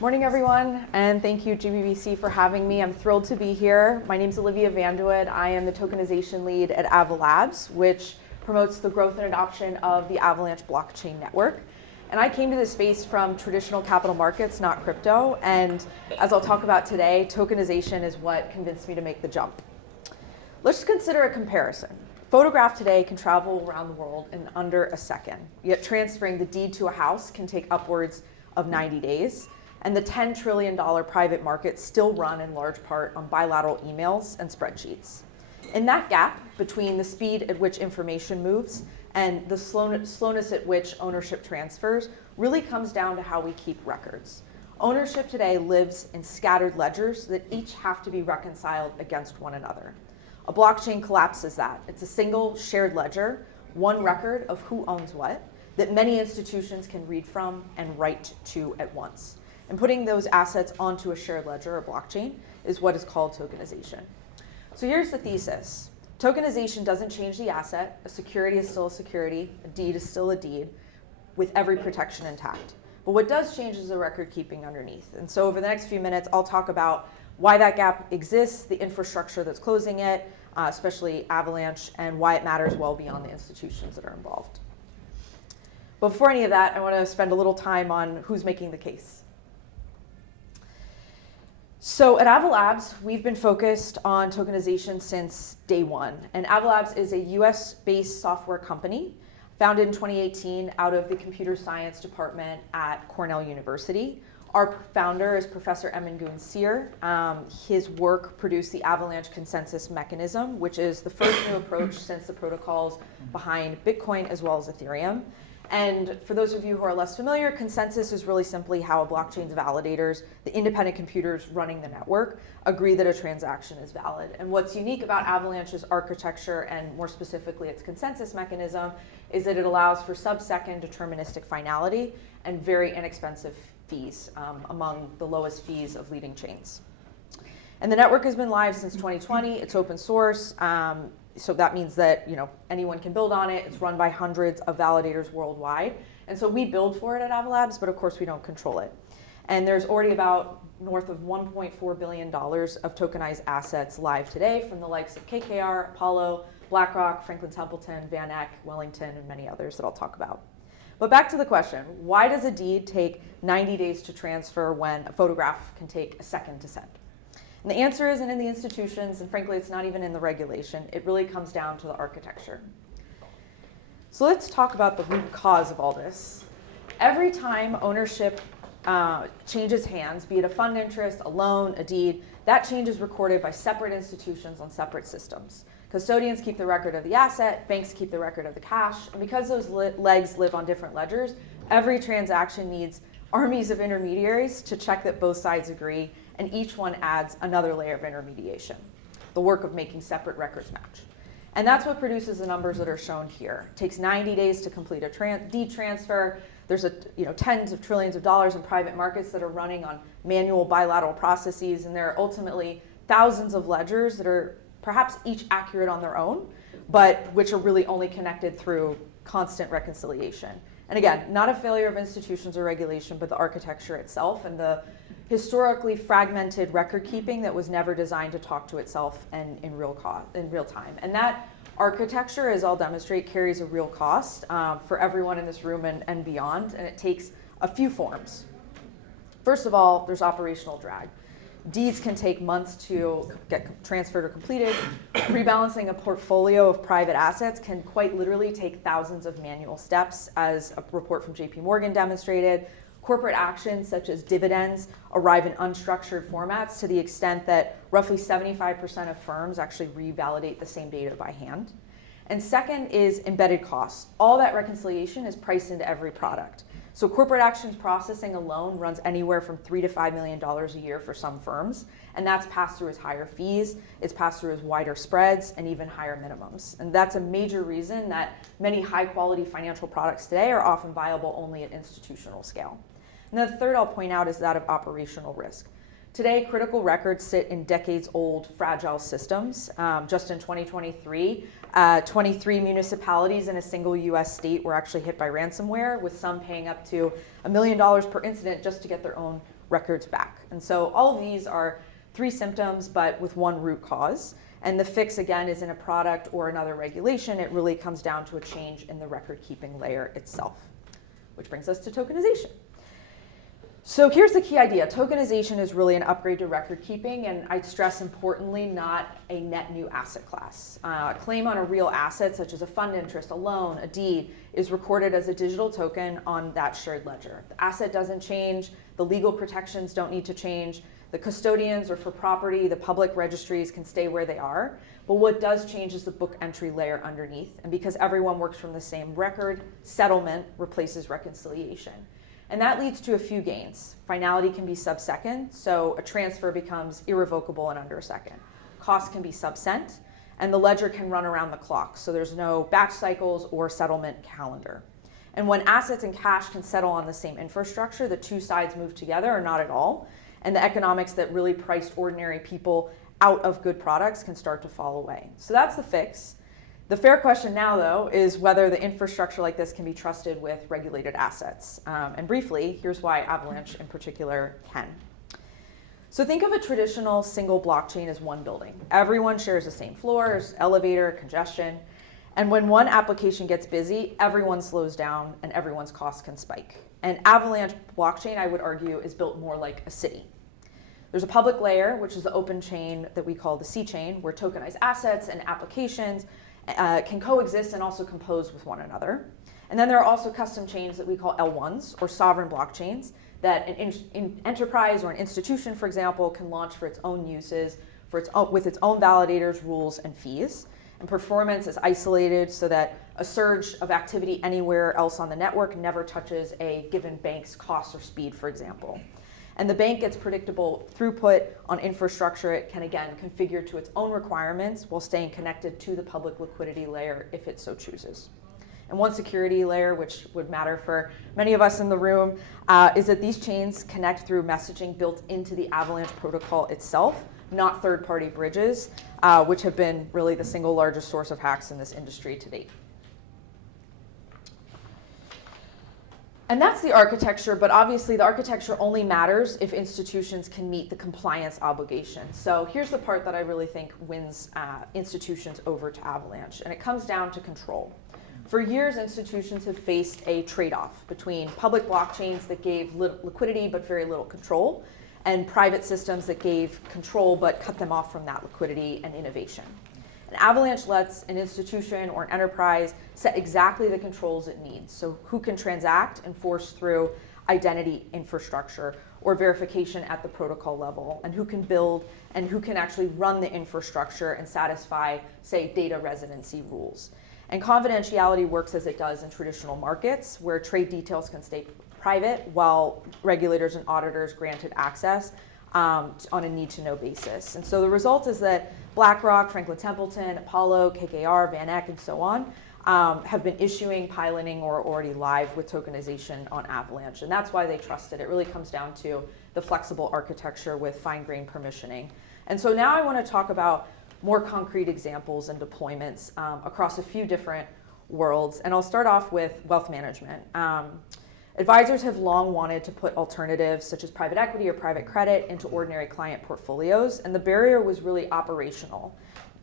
Morning, everyone, and thank you, GBBC, for having me. I'm thrilled to be here. My name is Olivia Vande Woude. I am the tokenization lead at Ava Labs, which promotes the growth and adoption of the Avalanche blockchain network. And I came to this space from traditional capital markets, not crypto. And as I'll talk about today, tokenization is what convinced me to make the jump. Let's consider a comparison. A photograph today can travel around the world in under a second, yet transferring the deed to a house can take upwards of 90 days. And the $10 trillion private market still run in large part on bilateral emails and spreadsheets. In that gap between the speed at which information moves and the slowness at which ownership transfers really comes down to how we keep records. Ownership today lives in scattered ledgers that each have to be reconciled against one another. A blockchain collapses that. It's a single shared ledger, one record of who owns what, that many institutions can read from and write to at once. And putting those assets onto a shared ledger or blockchain is what is called tokenization. So here's the thesis. Tokenization doesn't change the asset. A security is still a security. A deed is still a deed with every protection intact. But what does change is the record keeping underneath. And so over the next few minutes, I'll talk about why that gap exists, the infrastructure that's closing it, especially Avalanche, and why it matters well beyond the institutions that are involved. But before any of that, I want to spend a little time on who's making the case. So at Ava Labs, we've been focused on tokenization since day one. And Ava Labs is a US-based software company founded in 2018 out of the computer science department at Cornell University. Our founder is Professor Emin Seer. His work produced the Avalanche consensus mechanism, which is the first new approach since the protocols behind Bitcoin as well as Ethereum. And for those of you who are less familiar, consensus is really simply how a blockchain's validators, the independent computers running the network, agree that a transaction is valid. And what's unique about Avalanche's architecture, and more specifically its consensus mechanism, is that it allows for sub-second deterministic finality and very inexpensive fees, among the lowest fees of leading chains. And the network has been live since 2020. It's open source. So that means that anyone can build on it. It's run by hundreds of validators worldwide. And so we build for it at Ava Labs, but of course we don't control it. And there's already about north of $1.4 billion of tokenized assets live today from the likes of KKR, Apollo, BlackRock, Franklin Templeton, Van Eck, Wellington, and many others that I'll talk about. But back to the question, why does a deed take 90 days to transfer when a photograph can take a second to send? And the answer isn't in the institutions, and frankly, it's not even in the regulation. It really comes down to the architecture. So let's talk about the root cause of all this. Every time ownership changes hands, be it a fund interest, a loan, a deed, that change is recorded by separate institutions on separate systems. Custodians keep the record of the asset, banks keep the record of the cash, and because those legs live on different ledgers, every transaction needs armies of intermediaries to check that both sides agree, and each one adds another layer of intermediation, the work of making separate records match. And that's what produces the numbers that are shown here. It takes 90 days to complete a deed transfer. There's tens of trillions of dollars in private markets that are running on manual bilateral processes, and there are ultimately thousands of ledgers that are perhaps each accurate on their own, but which are really only connected through constant reconciliation. And again, not a failure of institutions or regulation, but the architecture itself and the historically fragmented record keeping that was never designed to talk to itself and in real time. And that architecture, as I'll demonstrate, carries a real cost for everyone in this room and beyond, and it takes a few forms. First of all, there's operational drag. Deeds can take months to get transferred or completed. Rebalancing a portfolio of private assets can quite literally take thousands of manual steps, as a report from JP Morgan demonstrated. Corporate actions such as dividends arrive in unstructured formats to the extent that roughly 75% of firms actually revalidate the same data by hand. And second is embedded costs. All that reconciliation is priced into every product. So corporate actions processing alone runs anywhere from $3 to $5 million a year for some firms, and that's passed through as higher fees, it's passed through as wider spreads, and even higher minimums. And that's a major reason that many high-quality financial products today are often viable only at institutional scale. And the third I'll point out is that of operational risk. Today, critical records sit in decades-old fragile systems. Just in 2023, 23 municipalities in a single US state were actually hit by ransomware, with some paying up to $1 million per incident just to get their own records back. And so all of these are 3 symptoms, but with one root cause. And the fix, again, isn't a product or another regulation. It really comes down to a change in the record-keeping layer itself, which brings us to tokenization. So here's the key idea. Tokenization is really an upgrade to record keeping, and I'd stress importantly, not a net new asset class. A claim on a real asset, such as a fund interest, a loan, a deed, is recorded as a digital token on that shared ledger. The asset doesn't change, the legal protections don't need to change, the custodians, or for property, the public registries can stay where they are, but what does change is the book entry layer underneath, and because everyone works from the same record, settlement replaces reconciliation. And that leads to a few gains. Finality can be sub-second, so a transfer becomes irrevocable in under a second. Cost can be sub-cent, and the ledger can run around the clock, so there's no batch cycles or settlement calendar. And when assets and cash can settle on the same infrastructure, the two sides move together or not at all, and the economics that really priced ordinary people out of good products can start to fall away. So that's the fix. The fair question now, though, is whether the infrastructure like this can be trusted with regulated assets. And briefly, here's why Avalanche in particular can. So think of a traditional single blockchain as one building. Everyone shares the same floors, elevator, congestion. And when one application gets busy, everyone slows down and everyone's costs can spike. And Avalanche blockchain, I would argue, is built more like a city. There's a public layer, which is the open chain that we call the C chain, where tokenized assets and applications can coexist and also compose with one another. And then there are also custom chains that we call L1s, or sovereign blockchains, that an enterprise or an institution, for example, can launch for its own uses, with its own validators, rules, and fees. And performance is isolated so that a surge of activity anywhere else on the network never touches a given bank's cost or speed, for example. And the bank gets predictable throughput on infrastructure it can, again, configure to its own requirements while staying connected to the public liquidity layer if it so chooses. And one security layer, which would matter for many of us in the room, is that these chains connect through messaging built into the Avalanche protocol itself, not third-party bridges, which have been really the single largest source of hacks in this industry to date. And that's the architecture, but obviously the architecture only matters if institutions can meet the compliance obligations. So here's the part that I really think wins institutions over to Avalanche, and it comes down to control. For years, institutions have faced a trade-off between public blockchains that gave liquidity but very little control, and private systems that gave control but cut them off from that liquidity and innovation. And Avalanche lets an institution or an enterprise set exactly the controls it needs. So who can transact and force through identity infrastructure or verification at the protocol level, and who can build and who can actually run the infrastructure and satisfy, say, data residency rules. And confidentiality works as it does in traditional markets, where trade details can stay private while regulators and auditors granted access on a need-to-know basis. And so the result is that BlackRock, Franklin Templeton, Apollo, KKR, Van Eck, and so on have been issuing, piloting, or already live with tokenization on Avalanche. And that's why they trust it. It really comes down to the flexible architecture with fine-grained permissioning. And so now I want to talk about more concrete examples and deployments across a few different worlds. And I'll start off with wealth management. Advisors have long wanted to put alternatives such as private equity or private credit into ordinary client portfolios, and the barrier was really operational.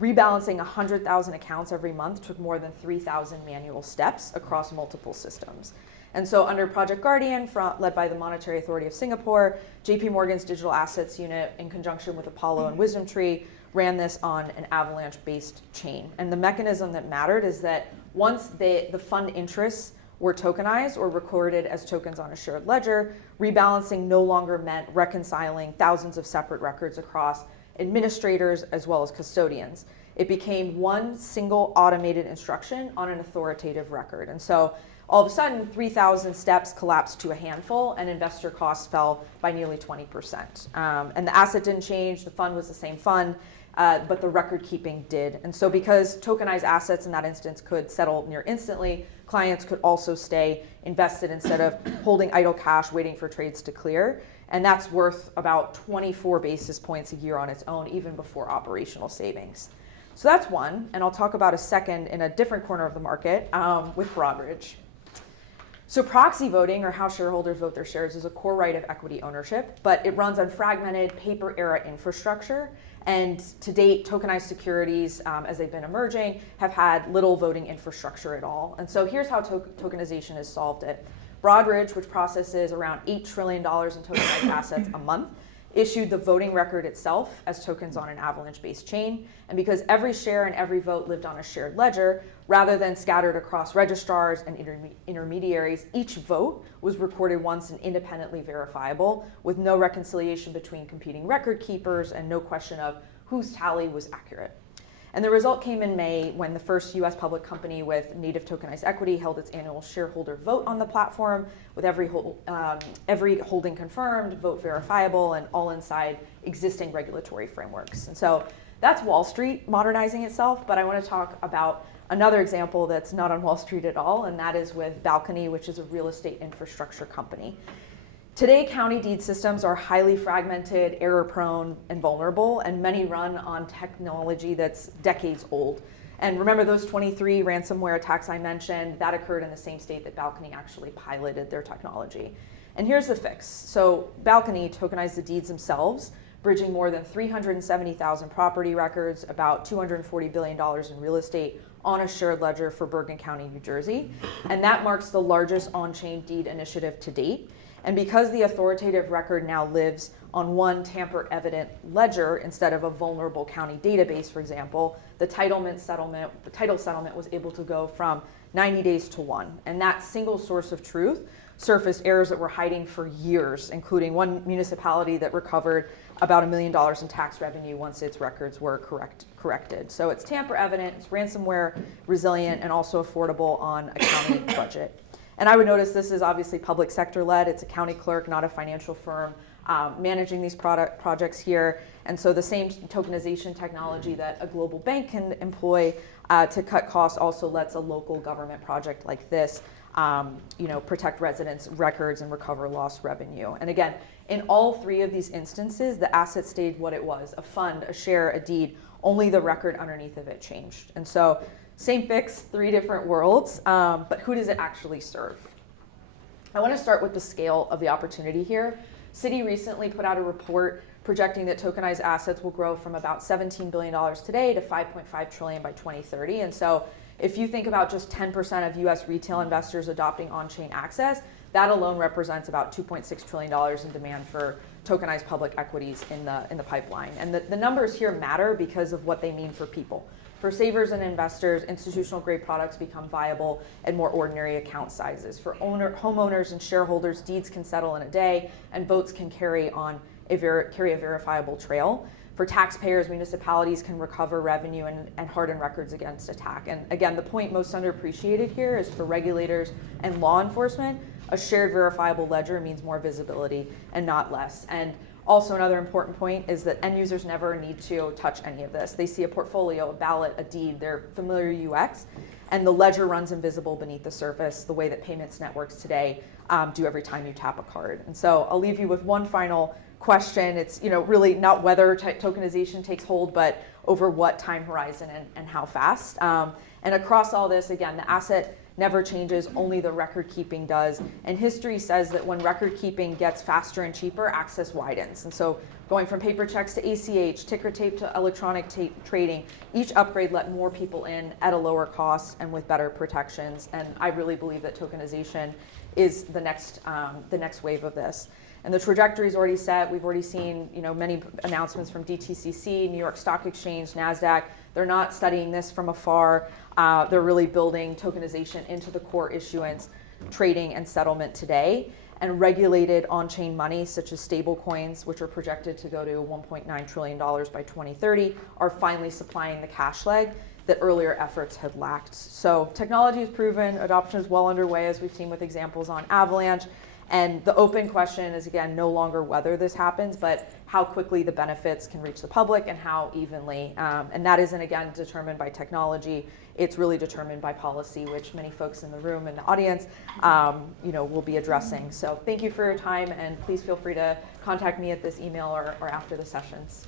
Rebalancing 100,000 accounts every month took more than 3,000 manual steps across multiple systems. And so under Project Guardian, led by the Monetary Authority of Singapore, JP Morgan's Digital Assets Unit, in conjunction with Apollo and WisdomTree, ran this on an Avalanche-based chain. And the mechanism that mattered is that once the fund interests were tokenized or recorded as tokens on a shared ledger, rebalancing no longer meant reconciling thousands of separate records across administrators as well as custodians. It became one single automated instruction on an authoritative record. And so all of a sudden, 3,000 steps collapsed to a handful, and investor costs fell by nearly 20%. And the asset didn't change, the fund was the same fund, but the record keeping did. And so because tokenized assets in that instance could settle near instantly, clients could also stay invested instead of holding idle cash waiting for trades to clear. And that's worth about 24 basis points a year on its own, even before operational savings. So that's one, and I'll talk about a second in a different corner of the market with Broadridge. So proxy voting, or how shareholders vote their shares, is a core right of equity ownership, but it runs on fragmented paper-era infrastructure. And to date, tokenized securities, as they've been emerging, have had little voting infrastructure at all. And so here's how tokenization has solved it. Broadridge, which processes around $8 trillion in tokenized assets a month, issued the voting record itself as tokens on an Avalanche-based chain. And because every share and every vote lived on a shared ledger, rather than scattered across registrars and intermediaries, each vote was recorded once and independently verifiable, with no reconciliation between competing record keepers and no question of whose tally was accurate. And the result came in May when the first US public company with native tokenized equity held its annual shareholder vote on the platform, with every holding confirmed, vote verifiable, and all inside existing regulatory frameworks. And so that's Wall Street modernizing itself, but I want to talk about another example that's not on Wall Street at all, and that is with Balcony, which is a real estate infrastructure company. Today, county deed systems are highly fragmented, error-prone, and vulnerable, and many run on technology that's decades old. And remember those 23 ransomware attacks I mentioned, that occurred in the same state that Balcony actually piloted their technology. And here's the fix. So Balcony tokenized the deeds themselves, bridging more than 370,000 property records, about $240 billion in real estate, on a shared ledger for Bergen County, New Jersey. And that marks the largest on-chain deed initiative to date. And because the authoritative record now lives on one tamper-evident ledger instead of a vulnerable county database, for example, the title settlement was able to go from 90 days to 1. And that single source of truth surfaced errors that were hiding for years, including one municipality that recovered about $1 million in tax revenue once its records were corrected. So it's tamper-evident, it's ransomware resilient, and also affordable on a county budget. And I would notice this is obviously public sector led. It's a county clerk, not a financial firm, managing these projects here. And so the same tokenization technology that a global bank can employ to cut costs also lets a local government project like this protect residents' records and recover lost revenue. And again, in all three of these instances, the asset stayed what it was: a fund, a share, a deed. Only the record underneath of it changed. And so same fix, three different worlds, but who does it actually serve? I want to start with the scale of the opportunity here. Citi recently put out a report projecting that tokenized assets will grow from about $17 billion today to $5.5 trillion by 2030. And so if you think about just 10% of US retail investors adopting on-chain access, that alone represents about $2.6 trillion in demand for tokenized public equities in the pipeline. And the numbers here matter because of what they mean for people. For savers and investors, institutional grade products become viable at more ordinary account sizes. For homeowners and shareholders, deeds can settle in a day and votes can carry a verifiable trail. For taxpayers, municipalities can recover revenue and harden records against attack. And again, the point most underappreciated here is for regulators and law enforcement, a shared verifiable ledger means more visibility and not less. And also another important point is that end users never need to touch any of this. They see a portfolio, a ballot, a deed, their familiar UX, and the ledger runs invisible beneath the surface, the way that payments networks today do every time you tap a card. And so I'll leave you with one final question. It's really not whether tokenization takes hold, but over what time horizon and how fast. And across all this, again, the asset never changes, only the record keeping does. And history says that when record keeping gets faster and cheaper, access widens. And so going from paper checks to ACH, ticker tape to electronic trading, each upgrade let more people in at a lower cost and with better protections. And I really believe that tokenization is the next wave of this. And the trajectory is already set. We've already seen many announcements from DTCC, New York Stock Exchange, NASDAQ. They're not studying this from afar. They're really building tokenization into the core issuance, trading, and settlement today. And regulated on-chain money, such as stable coins, which are projected to go to $1.9 trillion by 2030, are finally supplying the cash leg that earlier efforts had lacked. So technology is proven, adoption is well underway, as we've seen with examples on Avalanche. And the open question is, again, no longer whether this happens, but how quickly the benefits can reach the public and how evenly. And that isn't, again, determined by technology. It's really determined by policy, which many folks in the room and the audience will be addressing. So thank you for your time, and please feel free to contact me at this email or after the sessions.